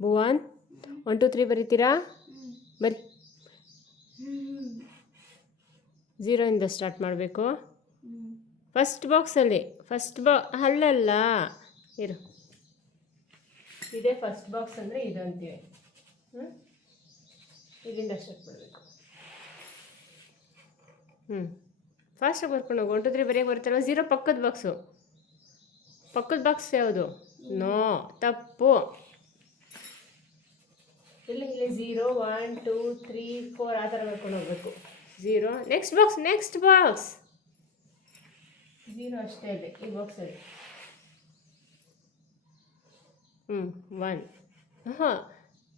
ಭುವನ್ 1 2 3 ಬರೀತೀರಾ? ಬರಿ. 0 ಇಂದ ಸ್ಟಾರ್ಟ್ ಮಾಡಬೇಕು. ಫಸ್ಟ್ ಬಾಕ್ಸಲ್ಲಿ ಅಲ್ಲಲ್ಲ ಇರು, ಇದೇ ಫಸ್ಟ್ ಬಾಕ್ಸ್ ಅಂದರೆ ಇದು ಅಂತೀವಿ. ಇಲ್ಲಿಂದ ಸ್ಟಾರ್ಟ್ ಮಾಡಬೇಕು. ಫಾಸ್ಟಾಗಿ ಬರ್ಕೊಂಡು ಹೋಗಿ 1 2 3 ಬರೆಯೋಕೆ ಬರುತ್ತಲ್ಲ. 0 ಪಕ್ಕದ ಬಾಕ್ಸ್ ಯಾವುದು? ನೋ, ತಪ್ಪು. ಇಲ್ಲಿ 0 1 2 3 4 ಆ ಥರ ಬರ್ಕೊಂಡು ಹೋಗ್ಬೇಕು. 0 ನೆಕ್ಸ್ಟ್ ಬಾಕ್ಸ್ 0 ಅಷ್ಟೇ ಅಲ್ಲಿ ಈ ಬಾಕ್ಸಲ್ಲಿ. 1. ಹಾಂ,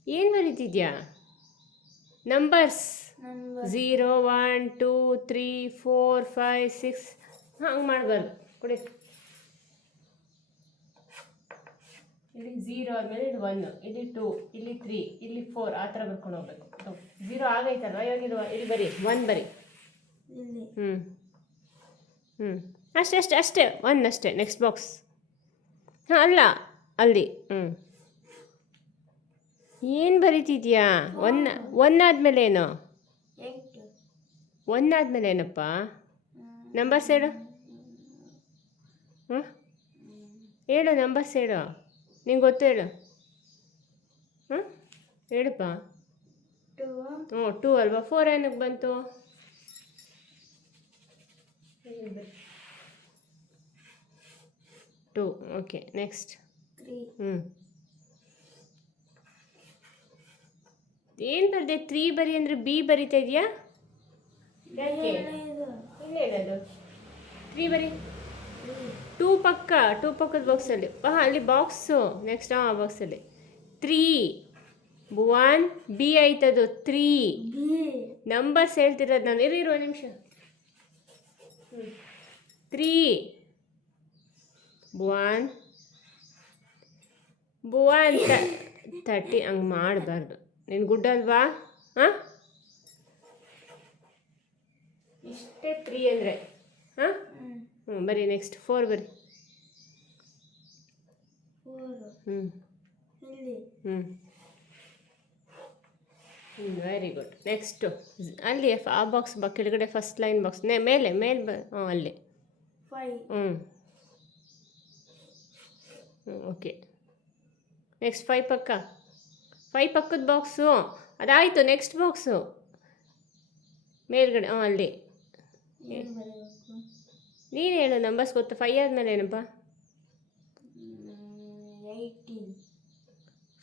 ಏನು ಬರೀತಿದ್ಯಾ? ನಂಬರ್ಸ್ 0 1 2 3 4 5 6 ಹಂಗೆ ಮಾಡಬಾರ್ದು. ಕೊಡಿ. ಇಲ್ಲಿ 0 ಆದಮೇಲೆ ಇದು 1, ಇಲ್ಲಿ 2, ಇಲ್ಲಿ 3, ಇಲ್ಲಿ 4 ಆ ಥರ ಬರ್ಕೊಂಡು ಹೋಗ್ಬೇಕು. 0 ಆಗೈತಲ್ವ, ಇವಾಗ ಇಲ್ಲಿ ಬರಿ 1 ಬರಿ. ಅಷ್ಟೇ 1 ಅಷ್ಟೇ. Next box. ಹಾಂ, ಅಲ್ಲ ಅಲ್ಲಿ. ಏನು ಬರೀತಿದ್ಯಾ? 1 ಆದಮೇಲೆ ಏನು? 1 ಆದಮೇಲೆ ಏನಪ್ಪ? ನಂಬರ್ಸ್ ಹೇಳು. ಹೇಳು ನಂಬರ್ಸ್ ಹೇಳು, ನಿಂಗೆ ಗೊತ್ತು ಹೇಳು. ಹೇಳಪ್ಪ. 2 ಅಲ್ವಾ? 4 ಏನಕ್ಕೆ ಬಂತು? 2. Okay, next. ಏನು ಬರದೆ? 3 ಬರಿ ಅಂದರೆ ಬಿ ಬರಿತಾ ಇದೆಯಾ? ಯಾಕೆ? ಇಲ್ಲೇನದು? 3 ಬರಿ. 2 ಪಕ್ಕದ ಬಾಕ್ಸಲ್ಲಿ. ಅಲ್ಲಿ ಬಾಕ್ಸು ನೆಕ್ಸ್ಟ್ ಆ ಬಾಕ್ಸಲ್ಲಿ 3. ಭುವನ್ ಬಿ ಆಯ್ತದು 3. ನಂಬರ್ಸ್ ಹೇಳ್ತಿರೋದು ನಾನು. ಇರೋ ನಿಮಿಷ. 3. ಭುವನ್ 30 ಹಂಗೆ ಮಾಡಬಾರ್ದು. ನೀನು ಗುಡ್ ಅಲ್ವಾ? ಹಾಂ, ಇಷ್ಟೇ 3 ಅಂದರೆ. ಹಾಂ, ಬರಿ. ನೆಕ್ಸ್ಟ್ 4 ಬರಿ. Very good. ನೆಕ್ಸ್ಟು ಅಲ್ಲಿ ಆ ಬಾಕ್ಸ್ ಕೆಳಗಡೆ ಫಸ್ಟ್ ಲೈನ್ ಬಾಕ್ಸ್ ಮೇಲೆ ಅಲ್ಲಿ 5. ಓಕೆ, ನೆಕ್ಸ್ಟ್ 5 ಪಕ್ಕದ ಬಾಕ್ಸು ಅದಾಯಿತು. ನೆಕ್ಸ್ಟ್ ಬಾಕ್ಸು ಮೇಲ್ಗಡೆ ಅಲ್ಲಿ. ನೀನು ಹೇಳು ನಂಬರ್ಸ್ ಗೊತ್ತು. 5 ಆದಮೇಲೆ ಏನಪ್ಪ?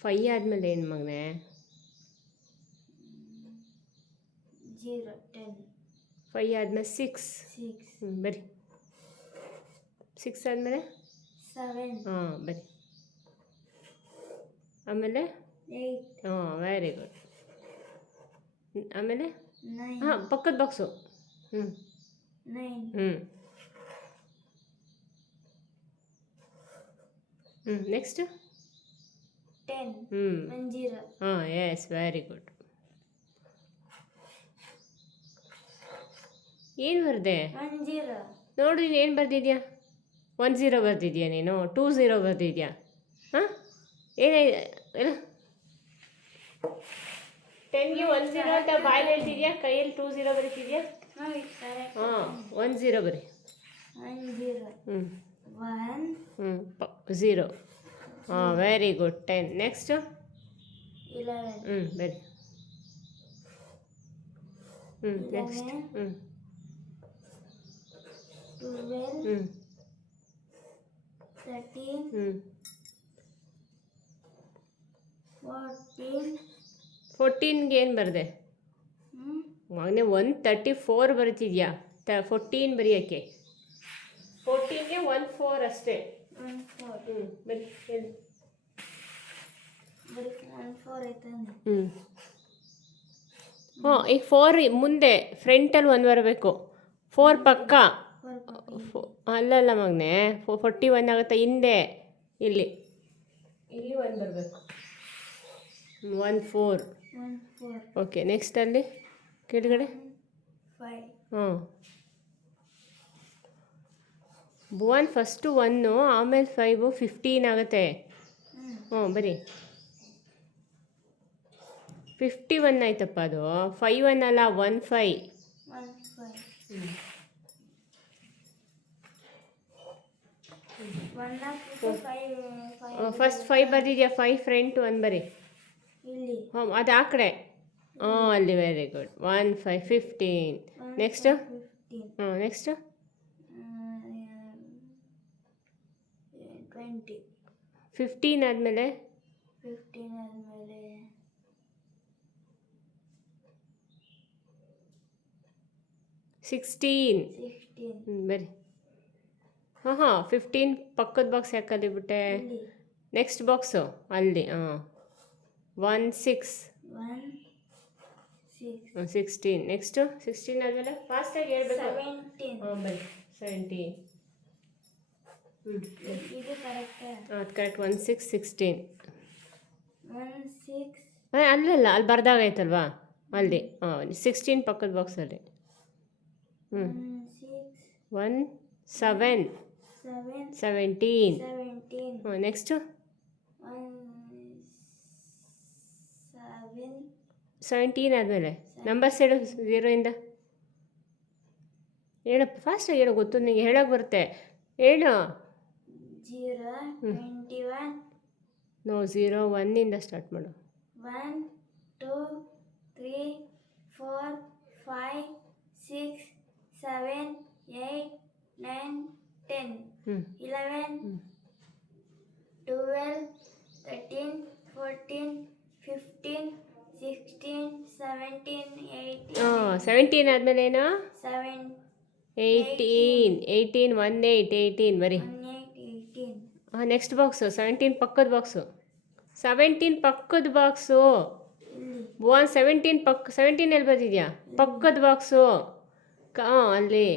5 ಆದಮೇಲೆ ಏನು ಮಗನೇ? 5 ಆದಮೇಲೆ 6. ಬರಿ. 6 ಆದಮೇಲೆ 7. ಹಾಂ, ಬರಿ. ಆಮೇಲೆ 8. Very good. ಆಮೇಲೆ ಪಕ್ಕದ box 9. Next 10. 10. Yes, very good. ಏನು ಬರದೆ? ನೋಡು, ನೀನು ಏನು ಬರ್ದಿದ್ಯಾ? 1 0 ಬರ್ದಿದ್ಯಾ ನೀನು? 2 0 ಬರ್ದಿದ್ಯಾ? ಹಾಂ, ಎಲ್ಲ 10ಗೆ 1 0 ಅಂತ ಬಾಯಲ್ಲಿ ಹೇಳ್ತಿದ್ಯಾ? ಕೈಯಲ್ಲಿ 2 0 ಬರೀತಿದ್ಯಾ? 1 0 ಬರಿ. 0. Very good. 10. ನೆಕ್ಸ್ಟ್ 11. ಬರಿ. ನೆಕ್ಸ್ಟ್ 12. 13. 14ಗೆ ಏನು ಬರದೆ? ಮಗನೇ 134 ಬರೀತಿದ್ಯಾ? 14 ಬರೆಯೋಕ್ಕೆ. 14ಗೆ 1 4 ಅಷ್ಟೇ. ಬರಿ. ಈಗ 4 ಮುಂದೆ ಫ್ರಂಟಲ್ಲಿ 1 ಬರಬೇಕು. 4 ಪಕ್ಕ. ಅಲ್ಲಲ್ಲ ಮಗನೇ, 41 ಆಗುತ್ತೆ ಹಿಂದೆ. ಇಲ್ಲಿ 1 ಬರಬೇಕು. 1 4. ಓಕೆ, ನೆಕ್ಸ್ಟ್ ಅಲ್ಲಿ ಕೆಳಗಡೆ 5. ಭುವನ್ ಫಸ್ಟು 1, ಆಮೇಲೆ 5, 15 ಆಗುತ್ತೆ. ಬರಿ. 51 ಆಯ್ತಪ್ಪ ಅದು 51 ಅಲ್ಲ 15. 15. ಫಸ್ಟ್ 5 ಬರ್ದಿದ್ಯಾ? 5 ಫ್ರಂಟ್ 1 ಬರಿ. ಇಲ್ಲಿ ಹ್ಞೂ ಅದು ಆ ಕಡೆ. ಹ್ಞೂ ಅಲ್ಲಿ ವೆರಿ ಗುಡ್. 1 5 15. ನೆಕ್ಸ್ಟು? 15. ನೆಕ್ಸ್ಟು? 20. 15 ಆದಮೇಲೆ 15 ಆದಮೇಲೆ 16. 16. ಬರಿ. ಹಾಂ 15 ಪಕ್ಕದ ಬಾಕ್ಸ್ ಯಾಕೆ ಅಲ್ಲಿಬಿಟ್ಟೆ? ಇಲ್ಲಿ ನೆಕ್ಸ್ಟ್ ಬಾಕ್ಸು ಅಲ್ಲಿ. 1 6. 1 6. 16. ನೆಕ್ಸ್ಟು 16 ಆದಮೇಲೆ ಫಾಸ್ಟಾಗಿ ಹೇಳ್ಬೇಕು. 17. ಬರಿ 17. ಇದು ಕರೆಕ್ಟಾ? ಅದು ಕರೆಕ್ಟ್. 1 6 16. 1 6. ಅಲ್ಲಲ್ಲ ಅಲ್ಲಿ ಬರ್ದಾಗೈತಲ್ವಾ ಅಲ್ಲಿ. 16 ಪಕ್ಕದ ಬಾಕ್ಸಲ್ಲಿ. 1 6. 1 7. 7. 17. 17. ನೆಕ್ಸ್ಟು 1 7. 17 ಆದಮೇಲೆ ನಂಬರ್ಸ್ ಹೇಳು 0 ಇಂದ. ಹೇಳಪ್ಪ ಫಾಸ್ಟಾಗಿ ಹೇಳು, ಗೊತ್ತು ನಿನಗೆ ಹೇಳೋಕೆ ಬರುತ್ತೆ. ಹೇಳು. 0 21. ನೋ 0 1 ಇಂದ ಸ್ಟಾರ್ಟ್ ಮಾಡು. 1 2 3 4 5 6 7 8 9 10 11 12 13 14 15 16 17 18. 17 ಆದಮೇಲೆ ಏನು? 7 18. 18 1 8 18 ಬರಿ. 18. ನೆಕ್ಸ್ಟ್ ಬಾಕ್ಸು 17 ಪಕ್ಕದ ಬಾಕ್ಸು. 17 ಪಕ್ಕದ ಬಾಕ್ಸು. ಇಲ್ಲಿ 17 ಎಲ್ಲಿ ಬರ್ತಿದ್ಯಾ? ಪಕ್ಕದ ಬಾಕ್ಸು. ಅಲ್ಲಿ.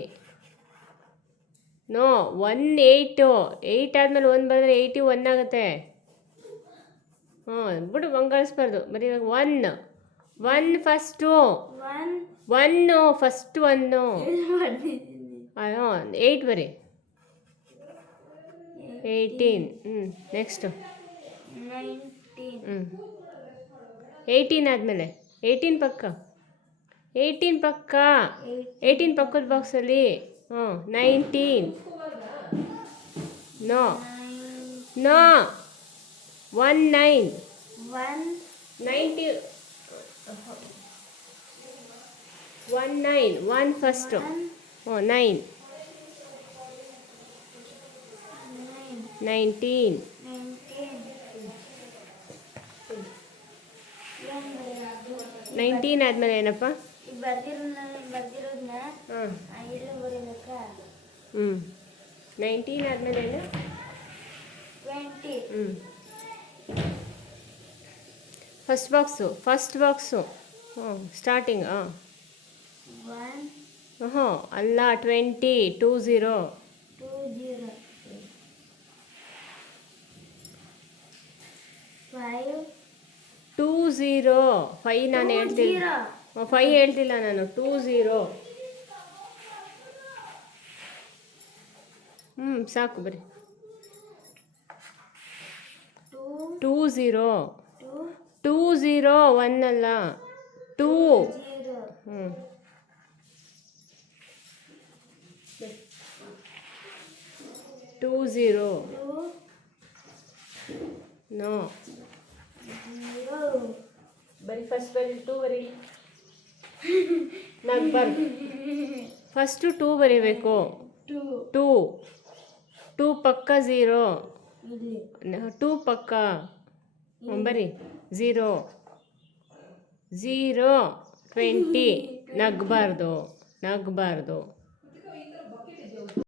ನೋ 1 8. 8 ಆದಮೇಲೆ 1 ಬರೆದ್ರೆ 81 ಆಗುತ್ತೆ. ಬಿಡು ಬಂಗಾಳಿಸ್ಬಾರ್ದು. ಬರೀ 1 1 ಫಸ್ಟು. 1 ಫಸ್ಟ್ 1. 8 ಬರಿ. 18. ನೆಕ್ಸ್ಟು 19. 18 ಆದಮೇಲೆ 18 ಪಕ್ಕ. 18 ಪಕ್ಕ. 18 ಪಕ್ಕದ ಬಾಕ್ಸಲ್ಲಿ. 19. ನೋ 1 9. 90. 1 9. 1 ಫಸ್ಟು. 9. 19. 19 ಆದಮೇಲೆ ಏನಪ್ಪ? ಬರ್ದಿರೋದನ್ನ ಇಲ್ಲ ಬರೀಬೇಕಾ? 19 ಆದಮೇಲೆ ಏನು? 20. First box. ಸ್ಟಾರ್ಟಿಂಗ್. 1 ಅಲ್ಲ 20 20. 20. 5 20. 5 ನಾನು ಹೇಳ್ತಿಲ್ಲ. 5 ಹೇಳ್ತಿಲ್ಲ ನಾನು. 20. ಸಾಕು ಬರಿ. 20. 20 1 ಅಲ್ಲ 2. 20. ನೋ ಬರಿ ಫಸ್ಟ್ ಬರಿ 2 ಬರಿ. ಫಸ್ಟು 2 ಬರೀಬೇಕು. 2 ಪಕ್ಕ 0. 2 ಪಕ್ಕ ಬರಿ. 0 0 20. ನಗಬಾರ್ದು.